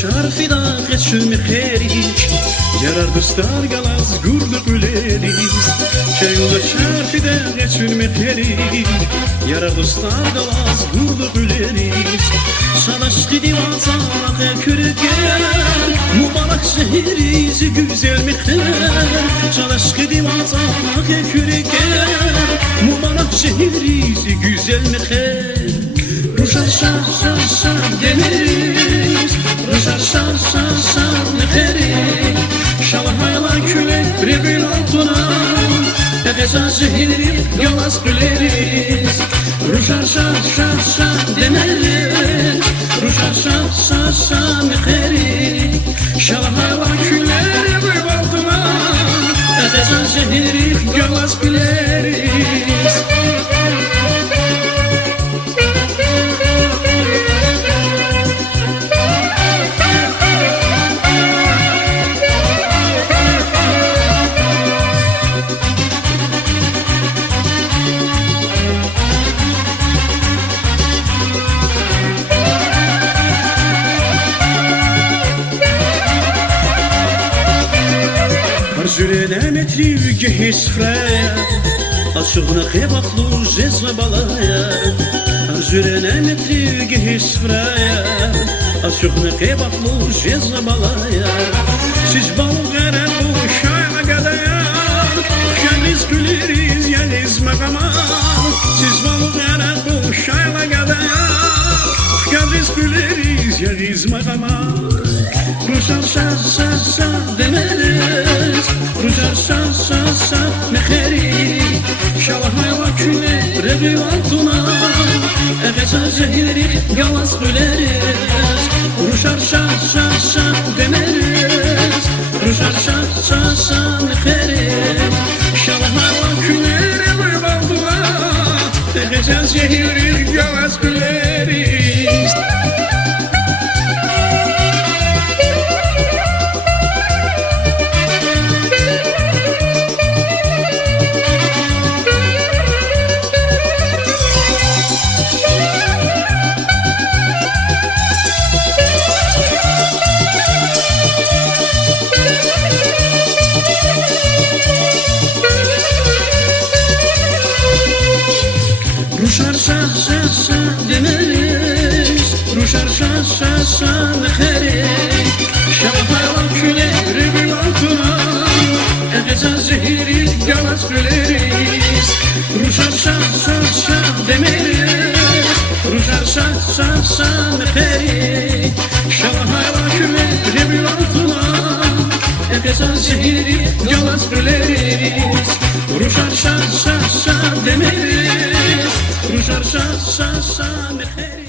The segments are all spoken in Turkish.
شرفی داخل شم خیریش yarar dostlar galaz gurdu güleriz Çayula şerfi de geçirme feriz Yarar dostlar galaz gurdu güleriz Şadaşkı divazak kürger Mübarek şehriz güzel mihter Şadaşkı divazak kürger Mübarek şehriz güzel mihter Ruşar şar şar şar demeriz Ruşar şar şar şar mihteriz Şalahayla küle rebel altına Efesa şehri yalaz güleriz Ruşar şar şar şar demeriz Ruşar şar şar şar mihteriz Şalahayla küle rebel altına Efesa şehri yalaz güleriz Jürene metri gehiş fraya Aşığına kebaklu cezve balaya Jürene metri gehiş fraya Aşığına kebaklu cezve balaya Siz balı gere bu şaya gadaya Yeliz güleriz yeliz makamal Siz balı gere bu şaya gadaya Yeliz güleriz yeliz makamal Ruşar şar şar şar demeriz Ruşar şar şar şar meheri Şalahayla küle rebi altına Efesa zehiri galaz güleriz Ruşar şar şar şar demeriz Ruşar şar şar şar meheri Şalahayla küle rebi altına Efesa zehiri galaz güleriz Ruşar şar şar şar demeriz Ruşar şar şar şar meheri Şalahayla küle rebil altına Efesa zehiri galaz güleriz Ruşar şar şar şar demeriz Ruşar şar şar şar meheri Şalahayla küle rebil altına Efesa zehiri galaz güleriz Ruşar şar şar şar demeriz Ruşar şar şar şar meheri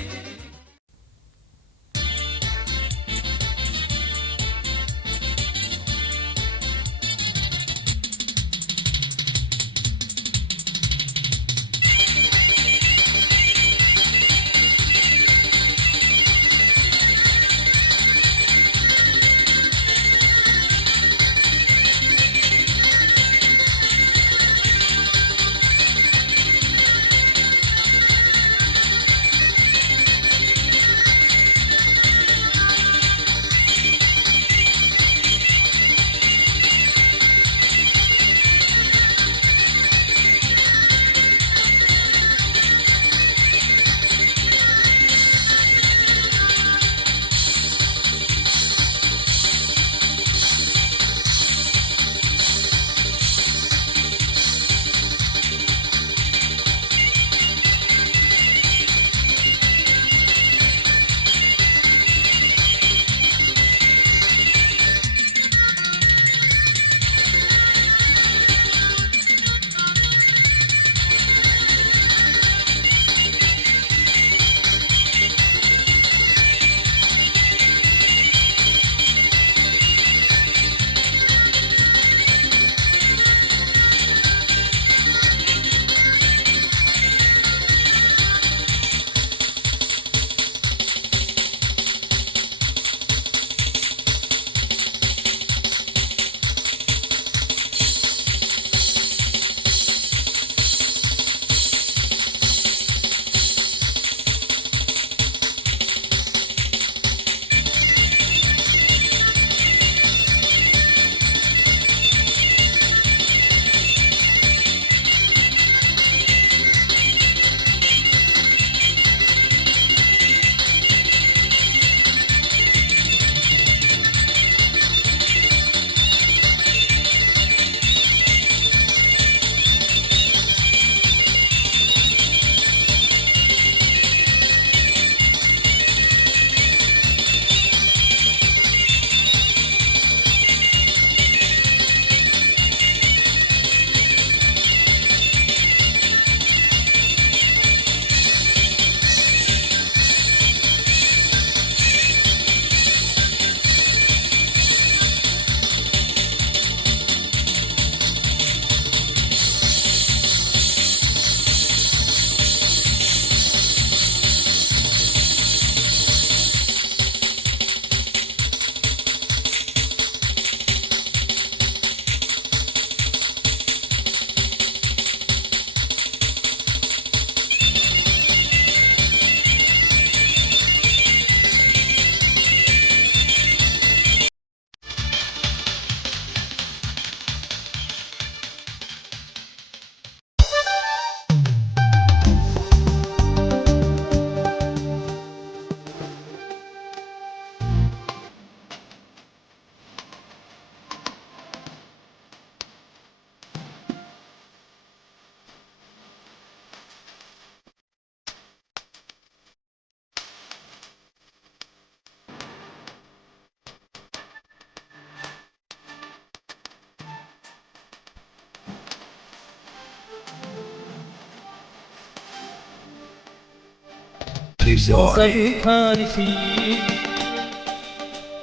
صيف هارفي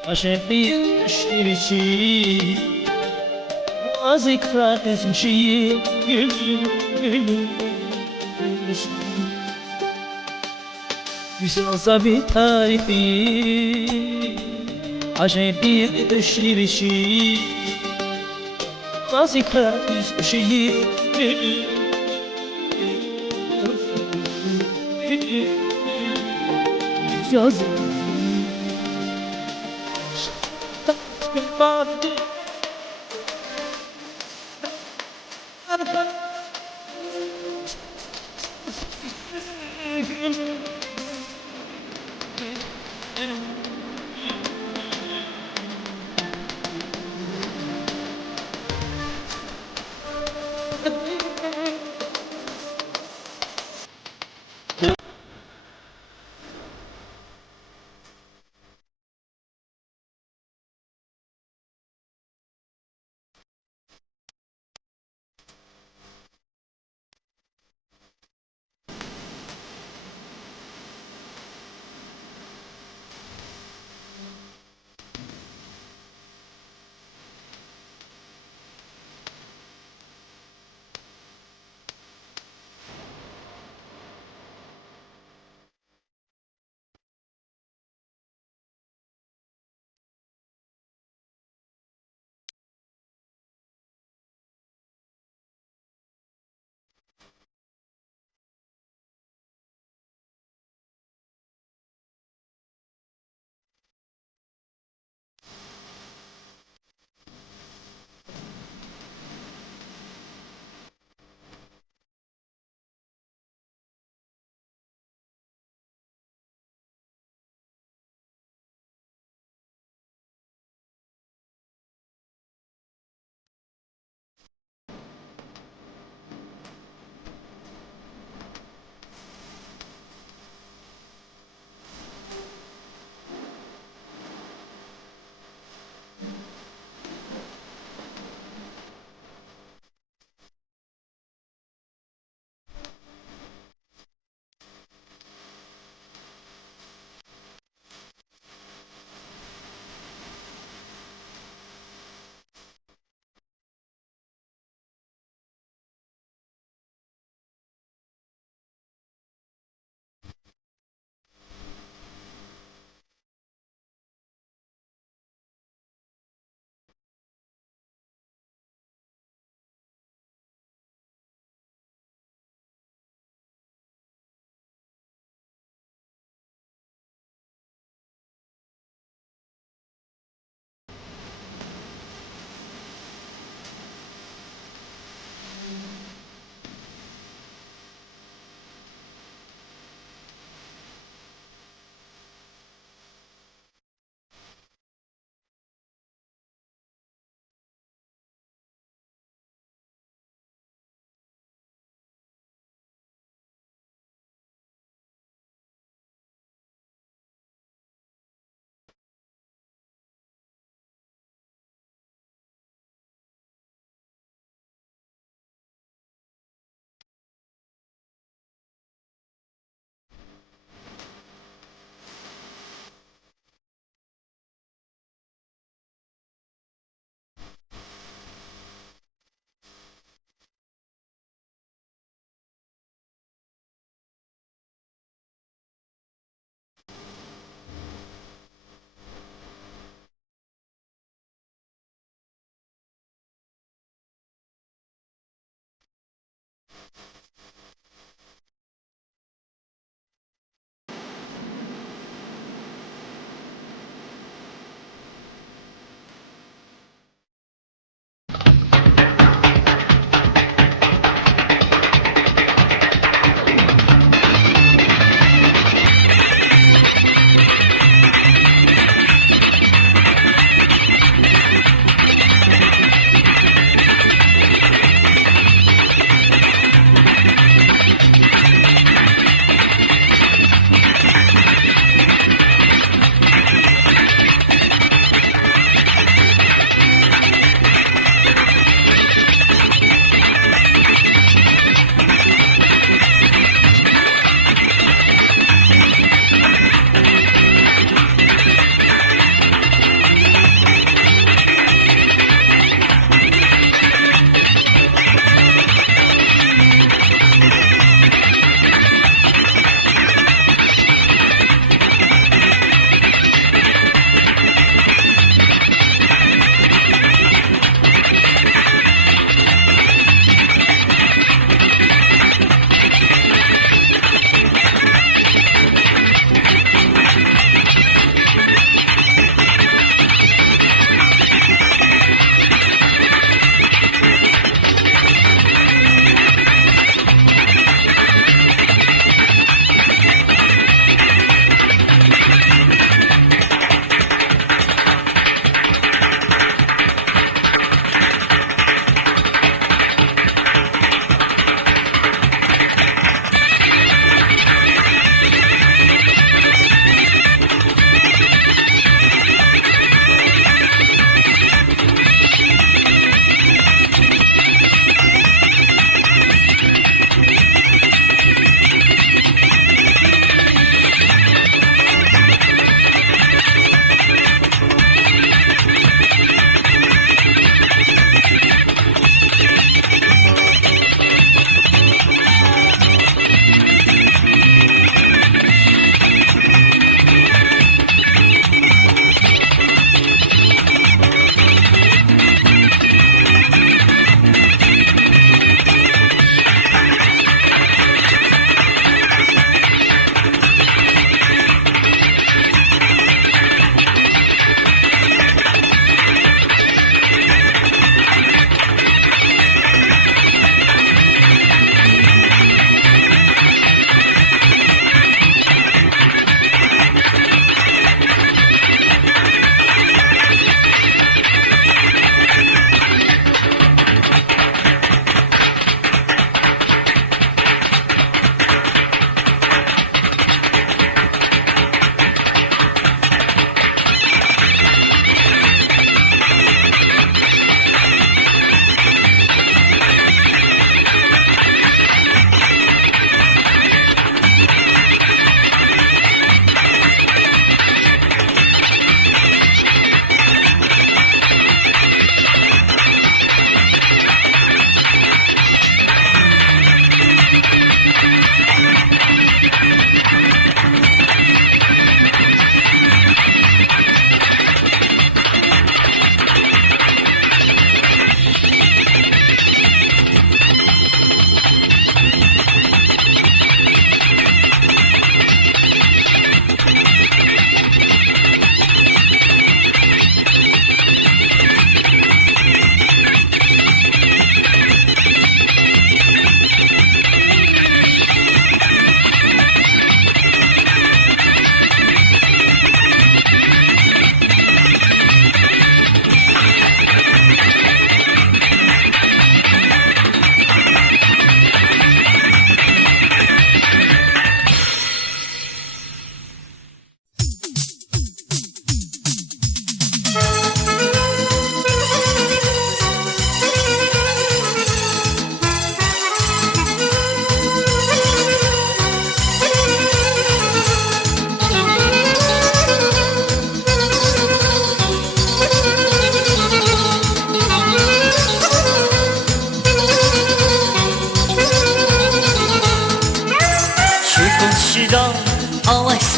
عشقي اشتري وذكرى تمشي صبي هارفي عشقي اشتري وذكرى تمشي Just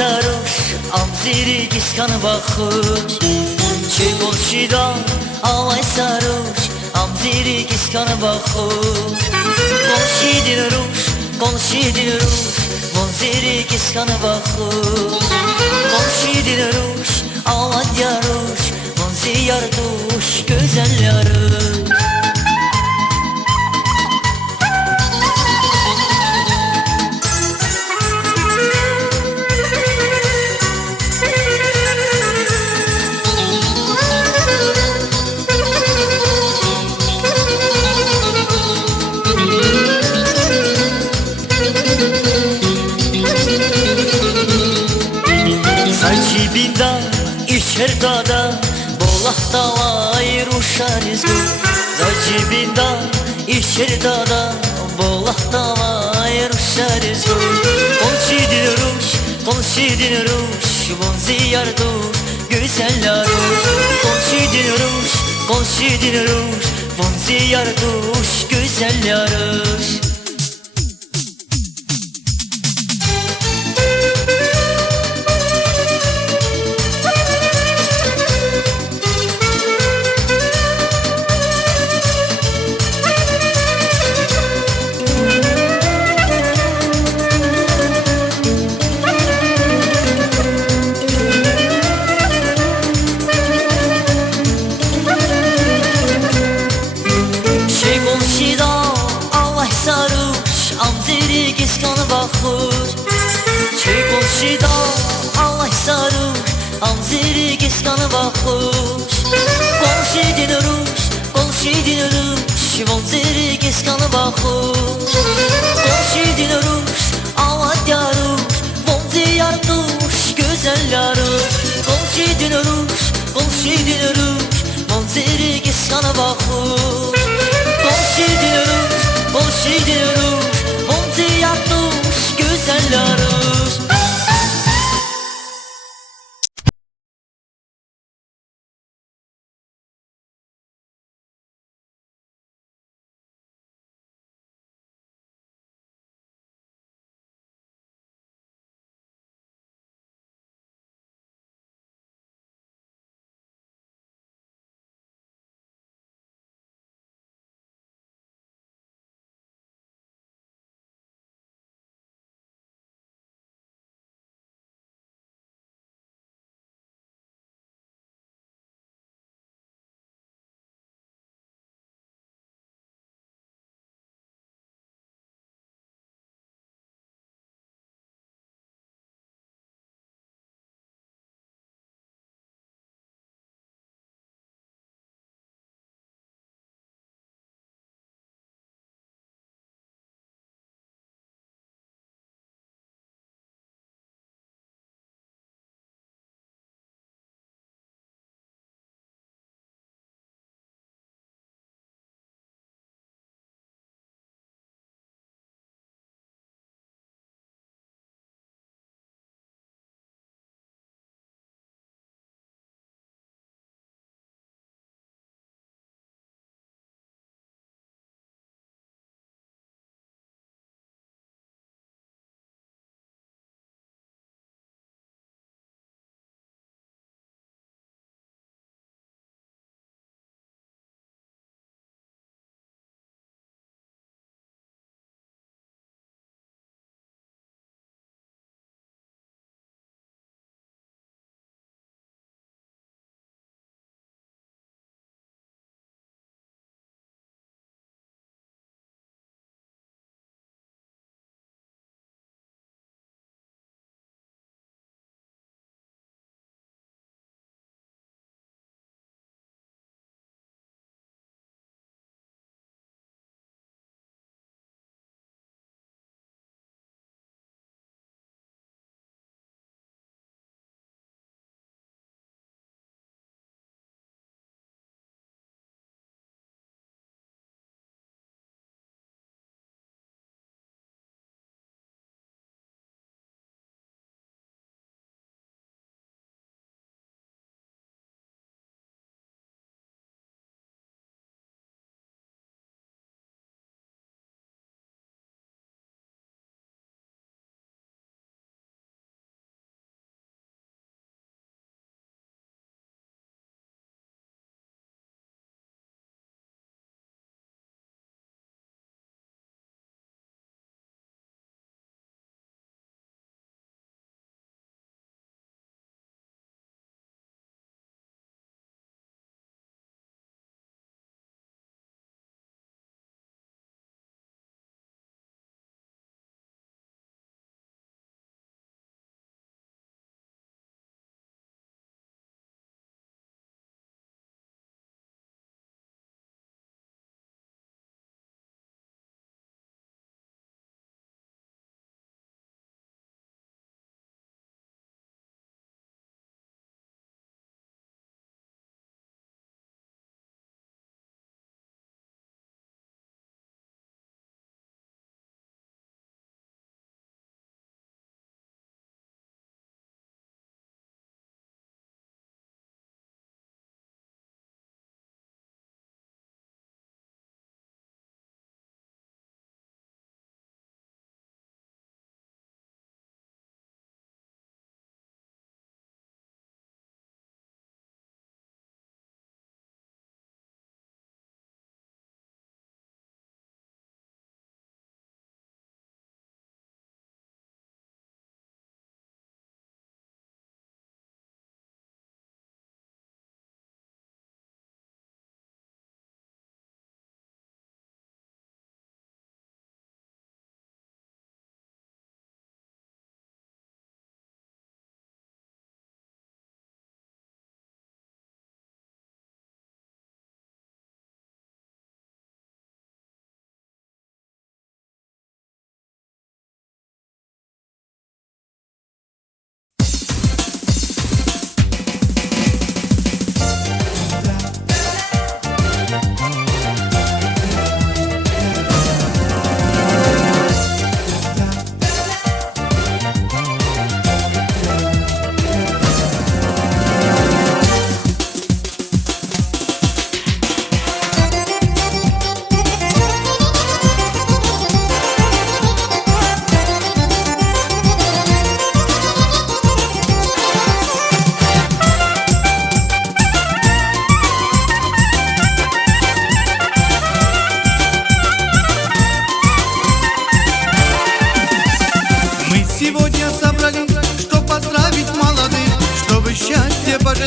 saruş amziri giskanı bakış Çekol şidan alay saruş amziri giskanı bakış Konşidin ruş, konşidin ruş Monziri giskanı bakış Konşidin ruş, alay yaruş Monzi yarduş, güzel yarış Sacibinda içer dada Bolahta vay ruşarız gül Sacibinda içer dada Bolahta vay ruşarız gül Konşidin ruş Bonzi yarduş güzel yaruş Konşidin ruş Bonzi yarduş güzel yaruş Amziri giskanı bakır Çekol şidan alay saruş Amziri giskanı bakır Konşidin ruş Monziri giskanı bakır Konşidin ruş alay yaruş Monzi yarduş güzel yaruş Konşidin ruş Monziri giskanı bakır Konşidin ruş Monzi yarduş güzel yaruş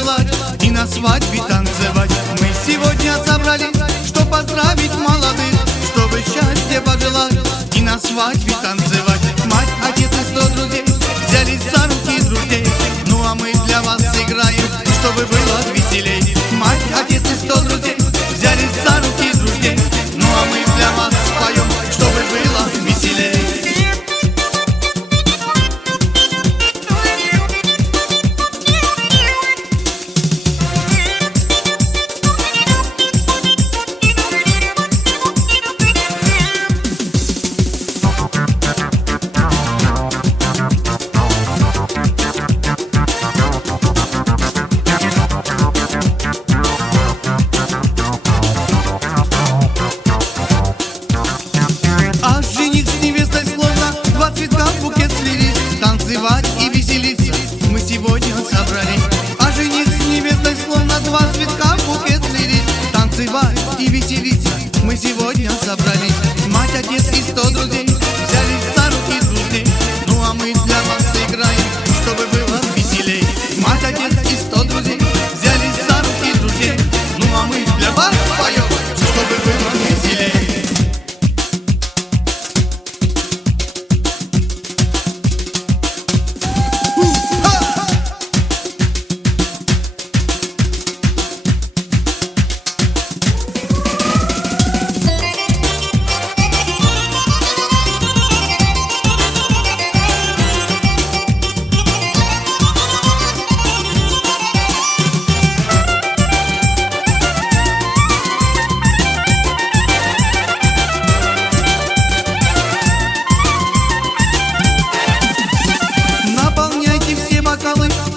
пожелать и на свадьбе танцевать. Мы сегодня собрались, чтоб поздравить молодых, чтобы счастье пожелать и на свадьбе танцевать. Мать, отец и 100 друзей взялись за руки друзей, ну а мы для вас играем, чтобы было веселей. Мать, отец и 100 друзей взялись за руки друзей, ну а мы для вас споем, чтобы было веселей. Танцевать и веселиться мы сегодня собрались. А жених с невестой словно два цветка в букет слились. Танцевать и веселиться мы сегодня собрались. Мать, отец и 100 друзей взялись за руки друзей, ну а мы для вас играем, чтобы было веселей. Мать, отец и 100 друзей взялись за руки друзей, ну а мы для вас поем, чтобы было веселей.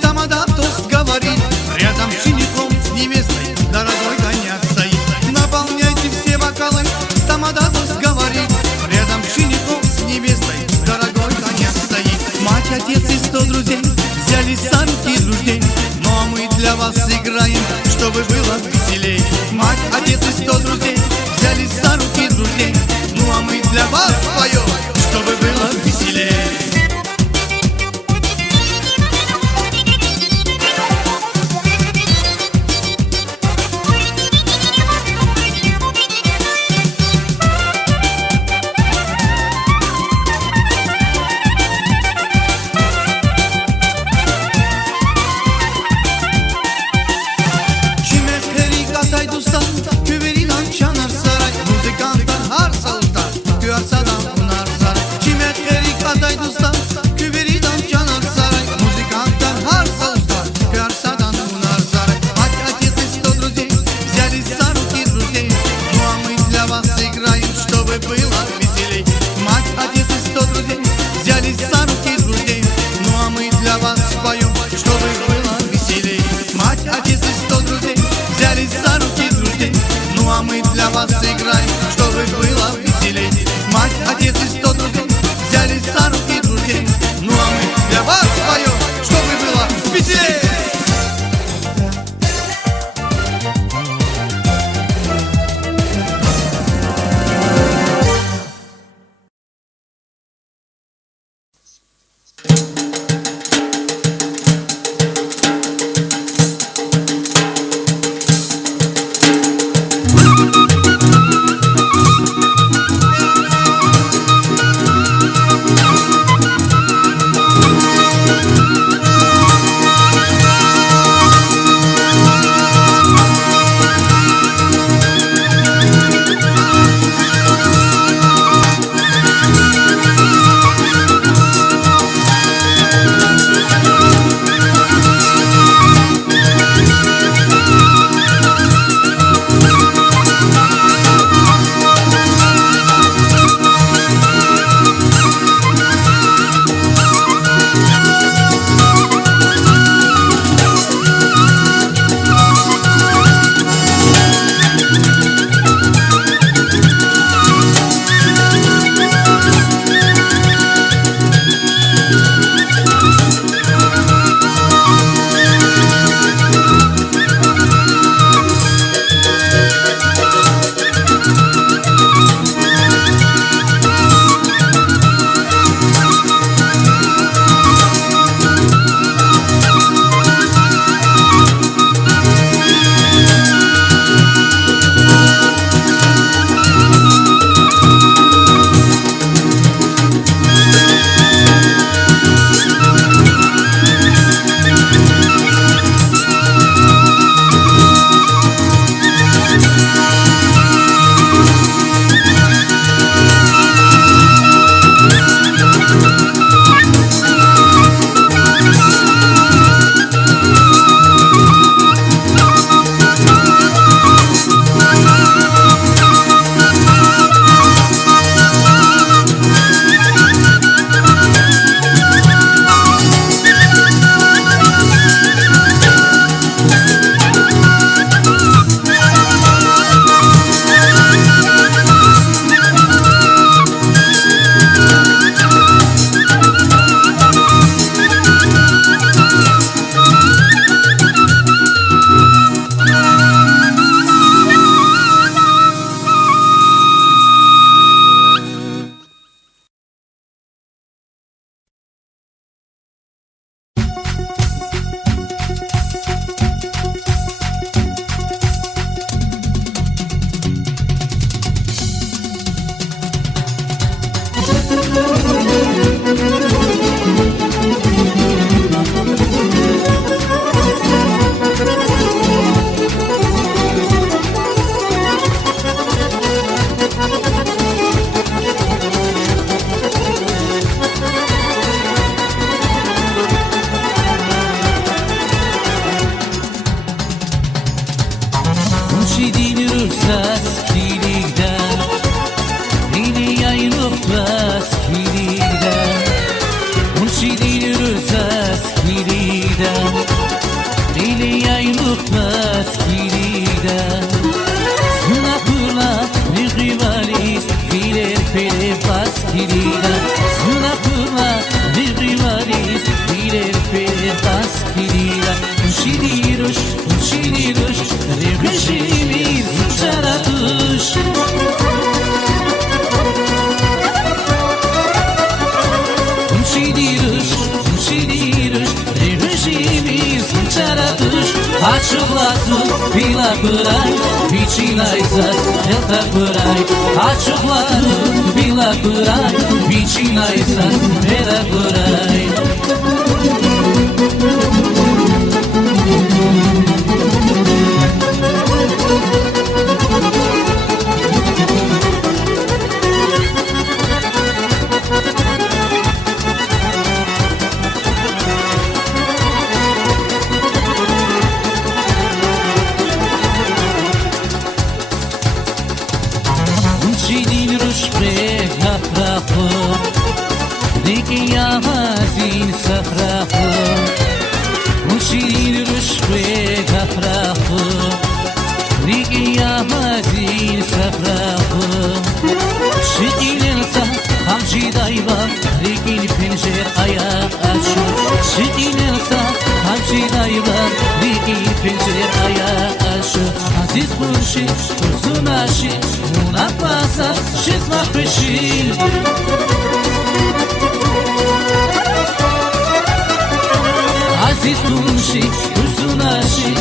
Тамада тост говорит, рядом с женихом с невестой дорогой коньяк стоит. Наполняйте все бокалы, тамада тост говорит, рядом с женихом с невестой дорогой коньяк стоит. Мать, отец и 100 друзей взялись за руки друзей, ну а мы для вас играем, чтобы было веселей. Мать, отец и 100 друзей взялись за руки друзей, ну а мы для вас поем, чтобы было веселей. Для вас играем, чтобы было веселей. Мать, отец и 100 друзей взялись за руки друзей, ну а мы для вас поем, чтобы было веселей. kilida Ile yaylık bas kilida Zuna kurla bir rivalis Bilir pere bas kilida Zuna kurla bir rivalis Bilir pere bas kilida Ushilirush, ushilirush Revişimir zıçaratuş Ushilirush, ushilirush Revişimir zıçaratuş Açıklasın bila kuray Biçinaysas elta kuray Açıklasın bila kuray Biçinaysas elta kuray Hazin safrahu Ushir rushwe gafrahu Rigiya hazin safrahu Şikin elsa hamci dayva Rigin pencer aya açu Şikin elsa hamci dayva Rigin pencer aya açu Aziz kurşi kursun aşi Munafasa şizmah peşil Aziz kurşi kursun aşi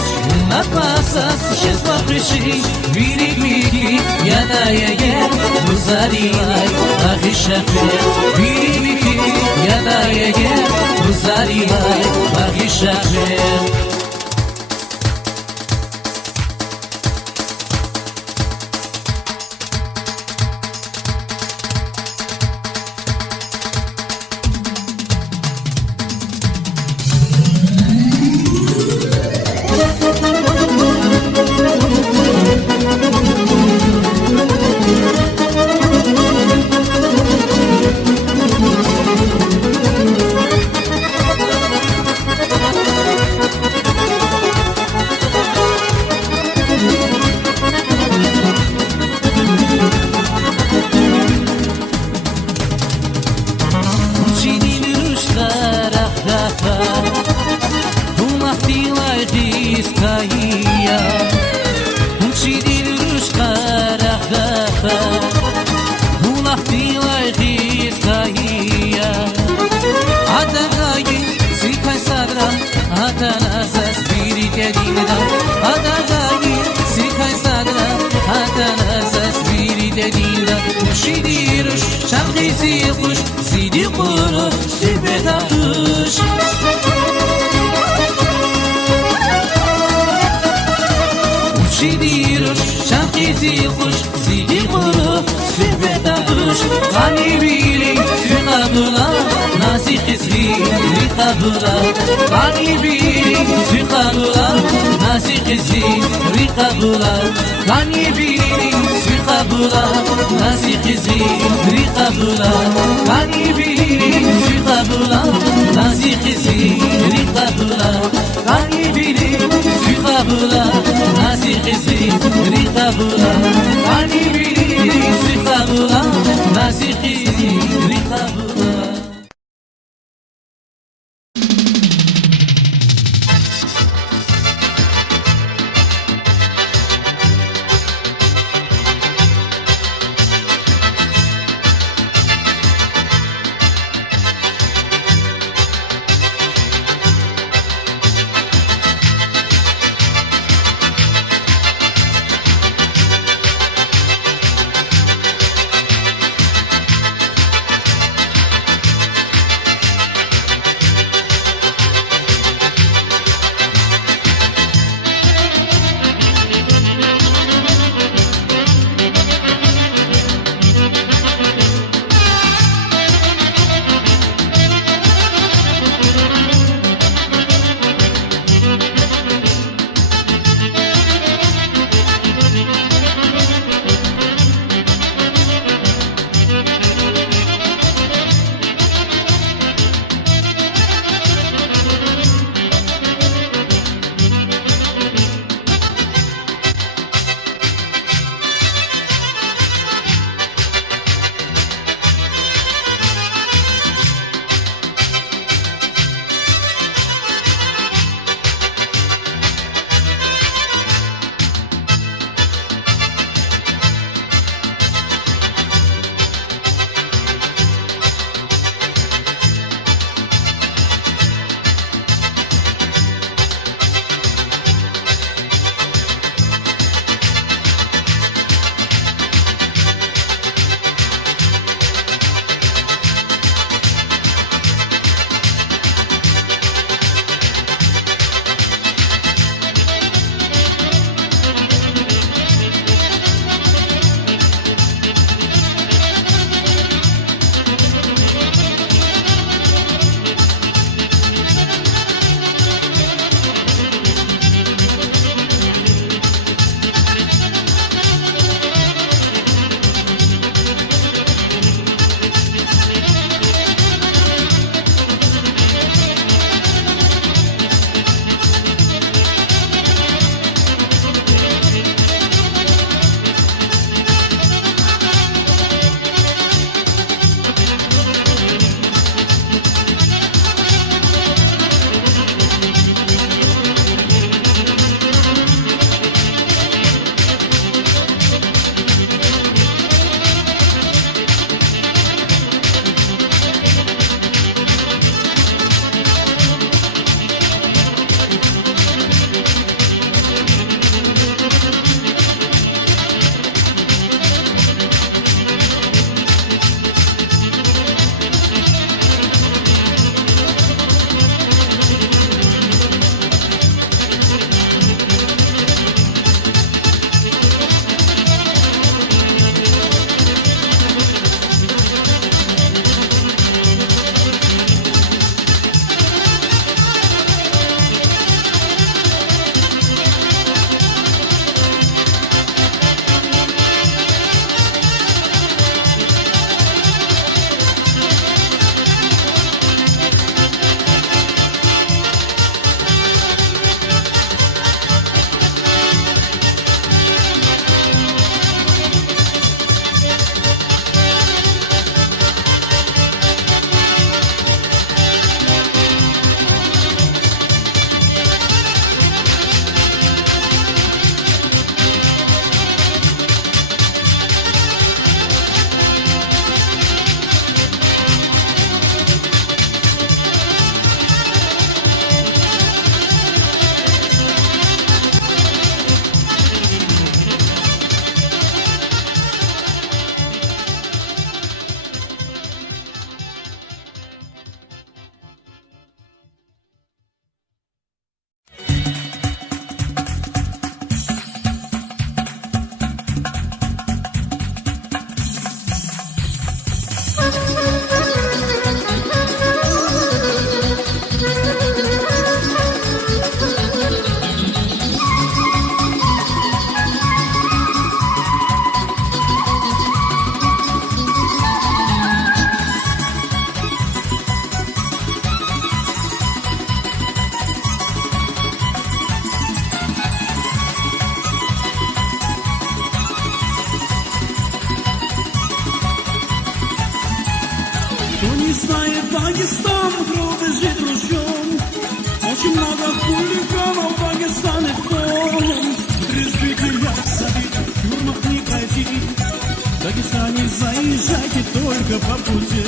Munafasa şizmah peşil Virik miki yadaya gel Uzarilay bahişafer Virik miki yadaya gel Uzarilay bahişafer Gani birin sükabula Nasi kızı rikabula Gani birin sükabula Nasi kızı rikabula Gani birin sükabula Nasi kızı rikabula Gani birin sükabula Nasi kızı rikabula Gani birin sükabula Nasi kızı rikabula знает Дагестан, кровь жить ручьем. Очень много хулиганов в Дагестане в том. Трезвителя забито, в тюрьмах не пройти. В Дагестане заезжайте только по пути.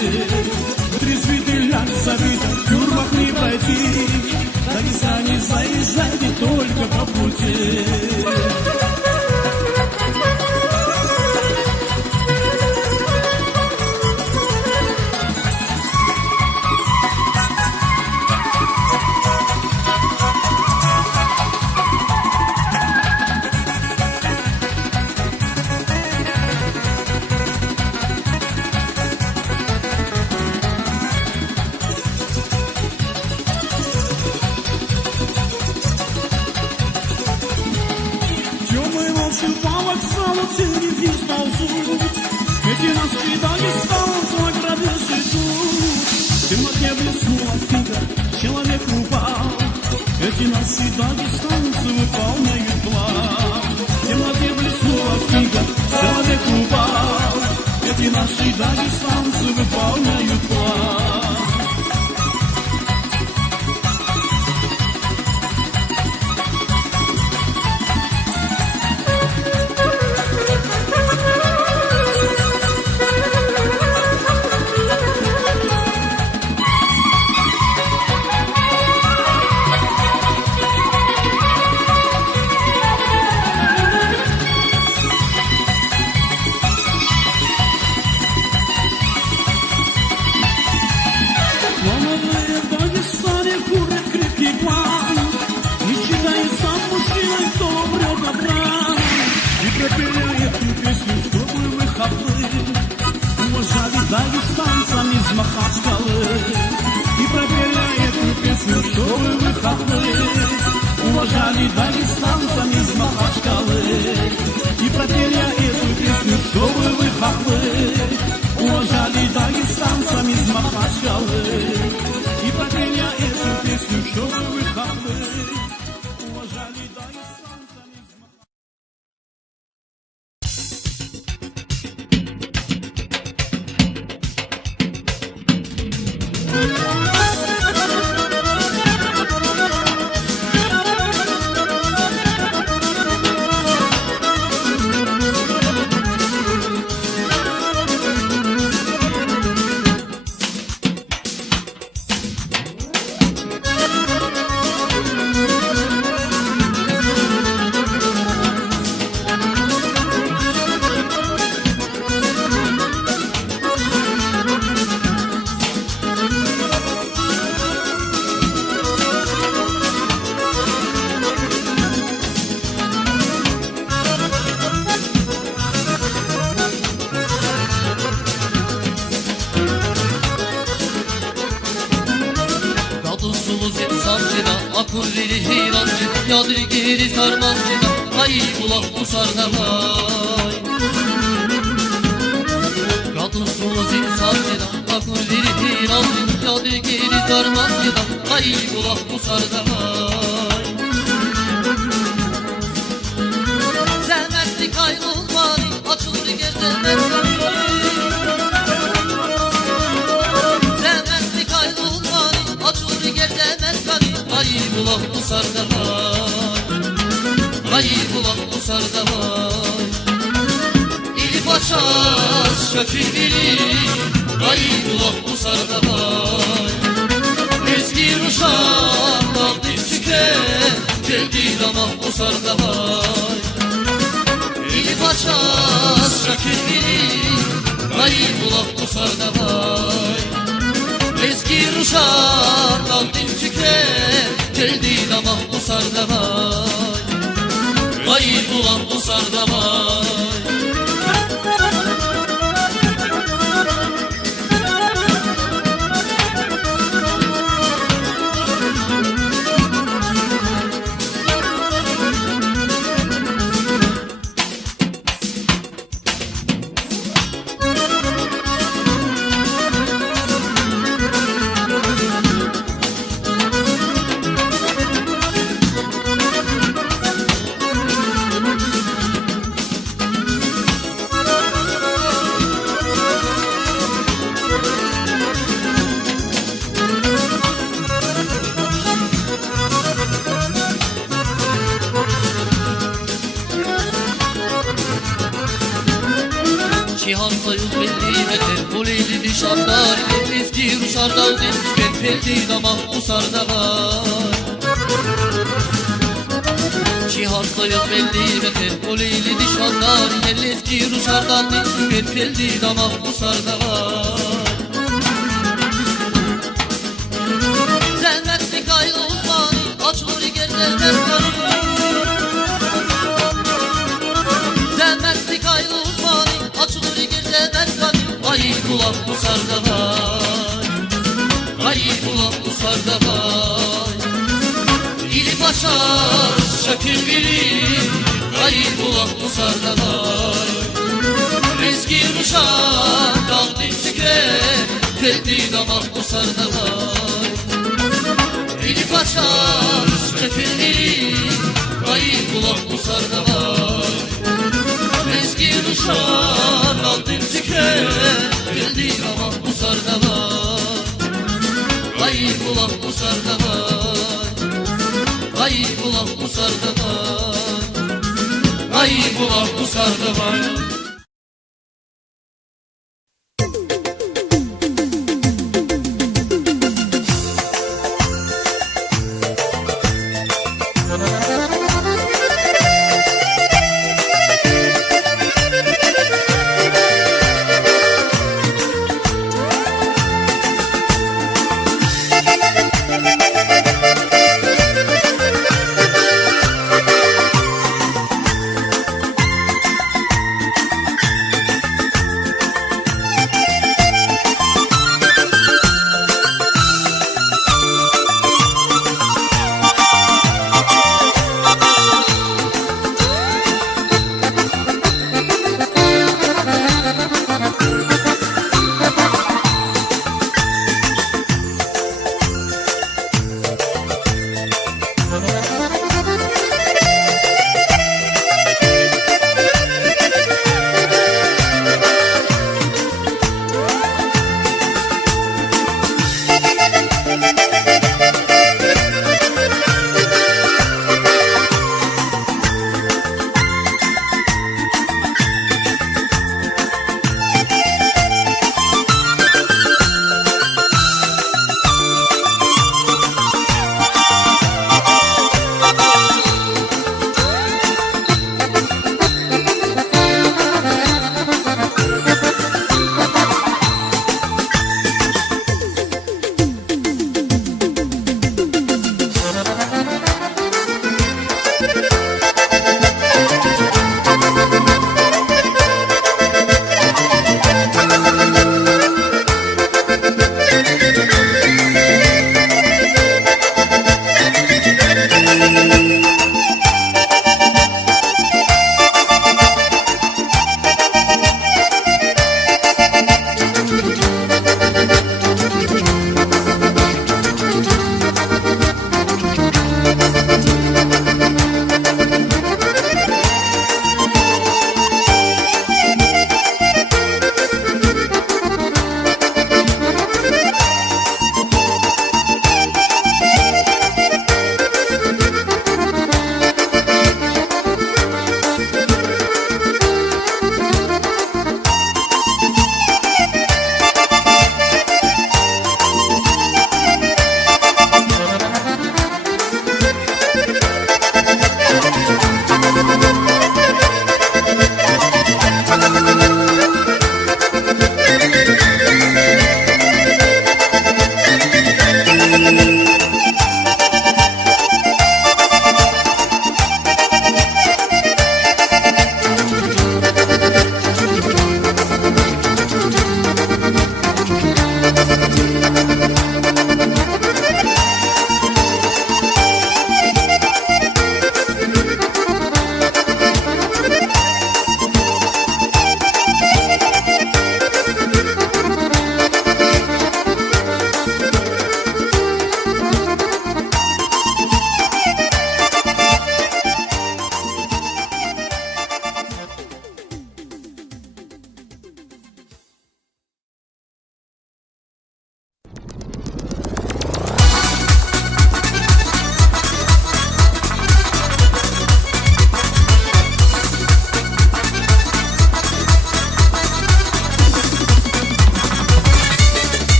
Трезвителя забито, в тюрьмах не пройти. В Дагестане заезжайте только по пути. По вокзалу телевизор ползут. Эти носки дагестанцев ограбили ждут. В темноте блеснула фига, человек упал. Эти носки дагестанцы выполняют план. В темноте блеснула фига, человек упал. Эти наши дагестанцы выполняют план. Дагестанцам из Махачкалы и пропели эту песню, чтобы вы хохлы. Уважали дагестанцам из Махачкалы и пропели эту песню, чтобы вы хохлы. Уважали дагестанцам из Махачкалы и пропели эту песню, чтобы вы хохлы. Уважали дагестанцам из Махачкалы. Yadırgeriz karmancıda, kayıp ulak bu sardavay. Kadınsız insancıda, akıl verir inancıda, yadırgeriz karmancıda, kayıp ulak bu sardavay. Zəhmətli kaynolmani, açılır gecələr kanı. Zəhmətli kaynolmani, açılır gecələr kanı. Kayıp ulak bu sardavay. Kayıp ulan bu sardavay. İli başas şökül bilir. Kayıp ulan bu sardavay. Eski uşak daldı tüker. Geldi damak bu sardavay. İli başas şökül bilir. Kayıp ulan bu sardavay. Eski uşak daldı tüker. Geldi damak bu sardavay. Kayıp ulan bu sardavay. nişanlar Eski Ruşar'dan ben peldi damak usarda var Şihar soyuk belli ve pelpolili nişanlar Eski Ruşar'dan ben peldi damak usarda var Zəhmətli qaylı uzmanı açılır gerçəkdən qarı Zəhmətli qaylı uzmanı açılır gerçəkdən qarı Ay kulak bu sarda var Ay kulak bu sarda var İli başa şakir bilir Ay kulak bu sarda var Eski Ruşar dağdı sikret Peldi damak bu sarda var İli başa şakir bilir Ay kulak bu sarda var Eski Ruşar dağdı sikret Peldi damak bu sarda var Ay kulak bu sarda var Ay kulak bu sarda var Ay kulak bu sarda var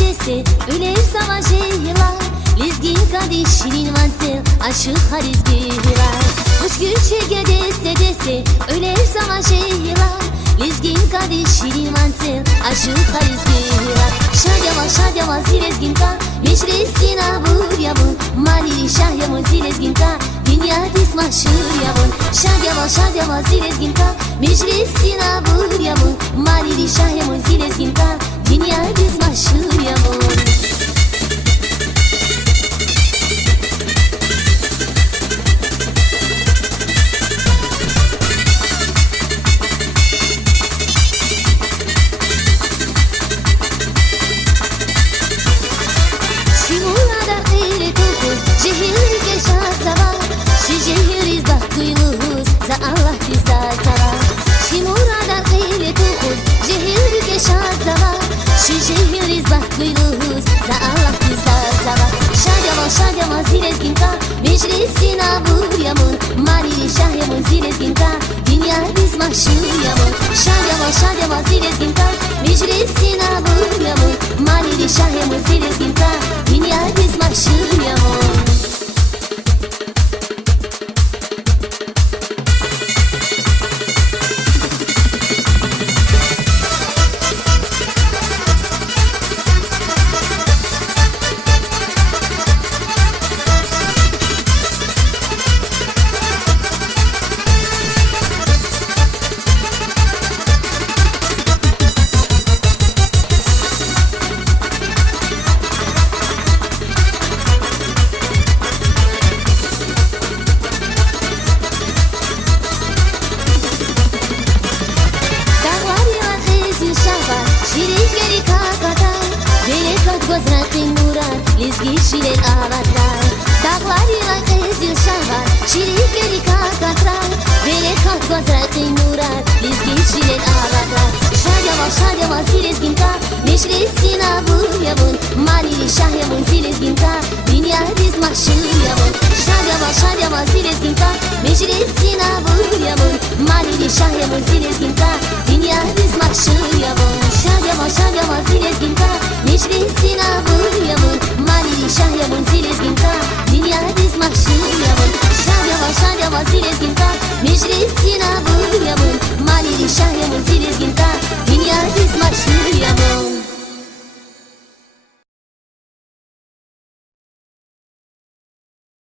dese öyle savaşıyla Lizgin kardeşinin vansel aşık harizgiyle Hoş gülçege dese öyle savaşıyla Lizgin kardeşinin vansel aşık harizgiyle Şadyama zilezginka Meşresina bur yabun Mali şahyamın zilezginka Dünya diz mahşur yabun Şadyama zilezginka Meşresina bur yabun Mali şahyamın zilezginka Dünya diz mahşur yabun Allah bizda zara Şimuradan qeyle tuğuz Cehil geçat zava Şi cehiliz baklıyız Za Allah bizda zava Şadyama zilezginka Meclisina bur yamun Malili şahyamun zilezginka Dünya biz mahşur yamun Şadyama zilezginka Meclisina bur yamun Malili şahyamun zilezginka Dünya biz mahşur yamun Lizgi şilen avatray Dağlar yılan ezil şahvar Şirik geri kakatray Bele kat gozrak nuran